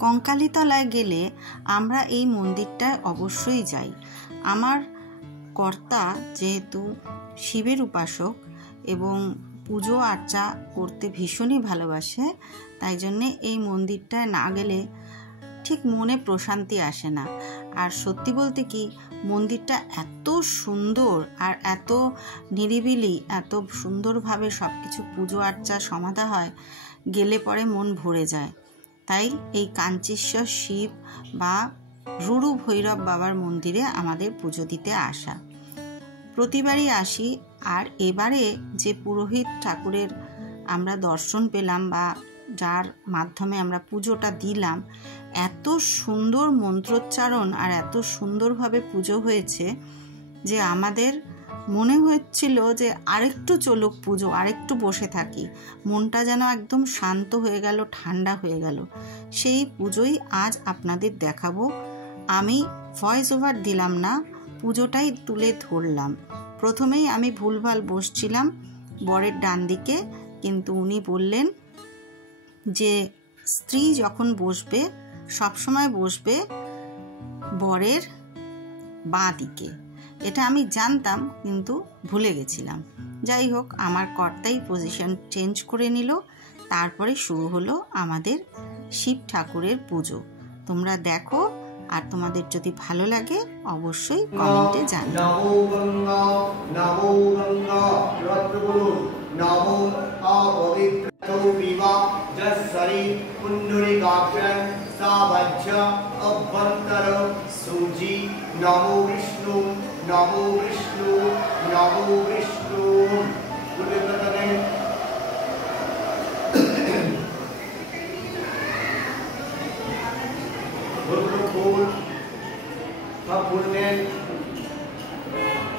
কঙ্কালীতলায় গেলে আমরা এই মন্দিরটায় অবশ্যই যাই। আমার কর্তা যেহেতু শিবের উপাসক এবং পুজো আর্চা করতে ভীষণই ভালোবাসে, তাই জন্যে এই মন্দিরটায় না গেলে ঠিক মনে প্রশান্তি আসে না। আর সত্যি বলতে কি, মন্দিরটা এত সুন্দর আর এত নিরিবিলি, এত সুন্দরভাবে সব কিছু পুজো আর্চা সমাধা হয়, গেলে পরে মন ভরে যায়। তাই এই কাঞ্চীশ্বর শিব বা রুরু ভৈরব বাবার মন্দিরে আমাদের পুজো দিতে আসা। প্রতিবারই আসি। আর এবারে যে পুরোহিত ঠাকুরের আমরা দর্শন পেলাম বা যার মাধ্যমে আমরা পুজোটা দিলাম, এত সুন্দর মন্ত্রোচ্চারণ আর এত সুন্দরভাবে পুজো হয়েছে যে আমাদের মনে হচ্ছিল যে আরেকটু চলুক পুজো, আরেকটু বসে থাকি। মনটা যেন একদম শান্ত হয়ে গেল, ঠান্ডা হয়ে গেল। সেই পুজোই আজ আপনাদের দেখাবো। আমি ভয়েস ওভার দিলাম না, পুজোটাই তুলে ধরলাম। প্রথমেই আমি ভুলভাল বসছিলাম বরের ডান দিকে, কিন্তু উনি বললেন যে স্ত্রী যখন বসবে সবসময় বসবে বরের বাঁ দিকে। এটা আমি জানতাম, কিন্তু ভুলে গেছিলাম। যাই হোক, আমার কর্তাই পজিশন চেঞ্জ করে নিল। তারপরে শুরু হলো আমাদের শিব ঠাকুরের পুজো। তোমরা দেখো, আর তোমাদের যদি ভালো লাগে অবশ্যই কমেন্টে জানাও। नमो विष्णु नमो विष्णु नमो विष्णु।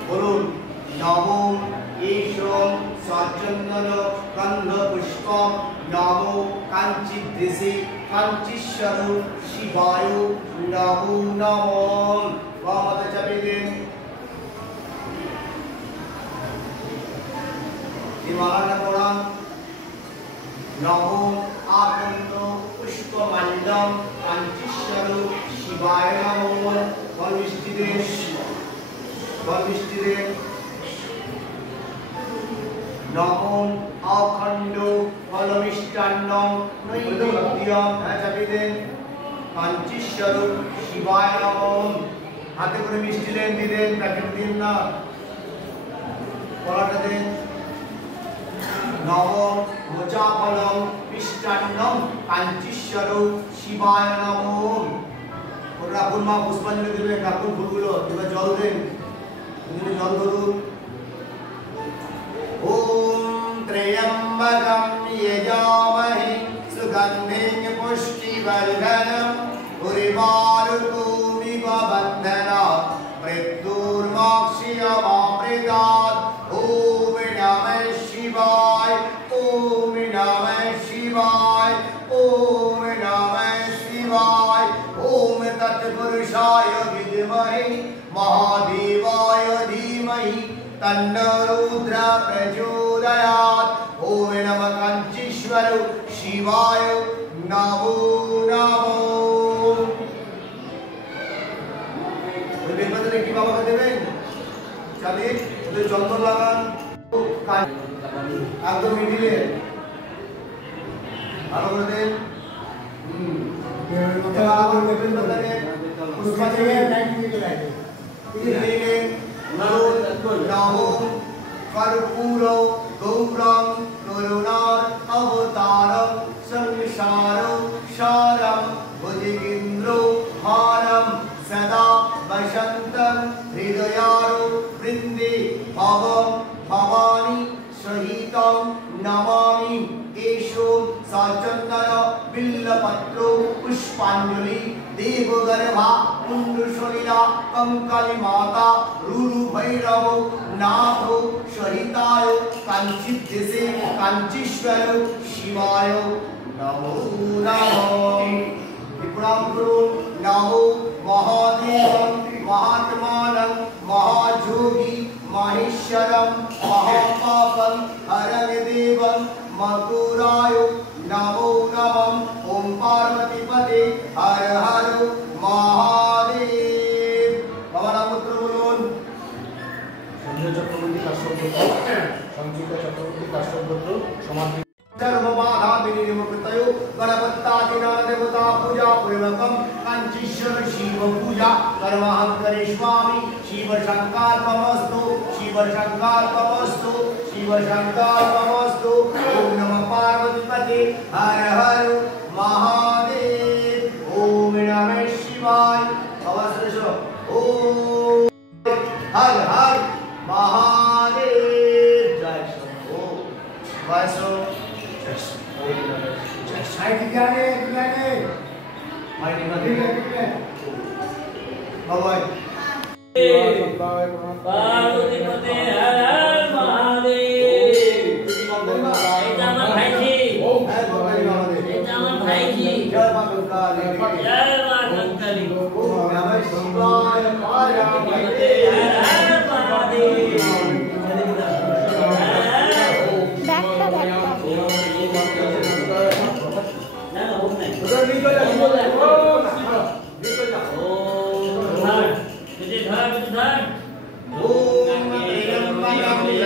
बोलून नमो ईशम सचंदन गंध पुष्प नमो कांचिद्रिसि कांचीश्वर शिवाय नमो नमो। वामत जपिदेन दिवाना कोड़ा नमो आकंद पुष्पमंडम कांचीश्वर शिवाय नमो। वलविष्टिदेन नमो अखंड फलमिष्टान्नं नैवेद्यं जपिदेन कांचीश्वर शिवाय नमो। हाथे করে মিষ্টি দেন, দিলেন প্যাকেট দিন না, কলাটা দেন। নমো মোচা ফলম মিষ্টান্নম কাঞ্চীশ্বর শিবায় নমো। ওরা পূর্ণা পুষ্পাঞ্জলি দেবেন, ঠাকুর ফুলগুলো এবার জল দেন, জল ধরুন। ओम त्र्यंबकं यजामहे सुगंधिं पुष्टिवर्धनम् उर्वारुकमिव बन्धनात् मृत्युर्मोक्षयमामृतात्। ओम नमः शिवाय ओम नमः शिवाय ओम नमः शिवाय। ओम तत्पुरुषाय विद्महे महादेवाय धीमहि तन्नो रुद्र प्रचोदयात्। ओम नमः कांचीश्वर शिवाय नमो नमो। বেলপাতা কি বাবাকে দেবেন, চাবি ওদের চন্দন লাগান একদম মিডিলে ভালো করে দেন। नमो कर्पूरो गौरं करुणार अवतारं संसारो सारं भुजगेन्द्रो हारं सदा वसन्तं हृदयारो वृन्दे भवं भवानी सहितं नमामि। एषो सचन्दन बिल्लपत्रो पुष्पाञ्जलि देवगर्भा कुण्डुशलिला कंकाली माता रुरु भैरव नाथ सहिताय कांचीदेशे कांचीश्वर शिवाय नमो नमः। प्रणाम करो। नमो महादेवं महात्मानं महायोगी महेश्वरं महापापं हरदेवं मथुराय नमो नमः। ओम पार्वतीपते পার্বতীপতি হর হর মহাদেব। বাবা নাম উত্তর বলুন। সঞ্জয় চক্রবর্তী কাশ্যপপুত্র, সঞ্চিতা চক্রবর্তী কাশ্যপপুত্র সমাধি सर्वबाधा विनिर्मुक्तयो गणपत्यादिना देवता पूजा पूर्वकं कांचीश्वर शिव पूजा कर्महं करिष्यामि। शिव संकल्पमस्तु, शिव संकल्पमस्तु, शिव संकल्पमस्तु। ओम नमः पार्वतीपते हर हर महादेव। ओम नमः शिवाय। अवश्य ओम हर हर महादेव। जय शंभो वासो साइड जाने भाई निकल बाय पार्वतीपति हर हर महादेव। एतामा भाई जी, एतामा भाई जी, जय मां दुर्गा देवी, जय मां कंकाली। ओम नमः शिवाय। पार्वतीपति हर हर महादेव। उधर निकल जा, निकल जा, निकल जा। ओम धर, धर, धर। ओम त्र्यंबकं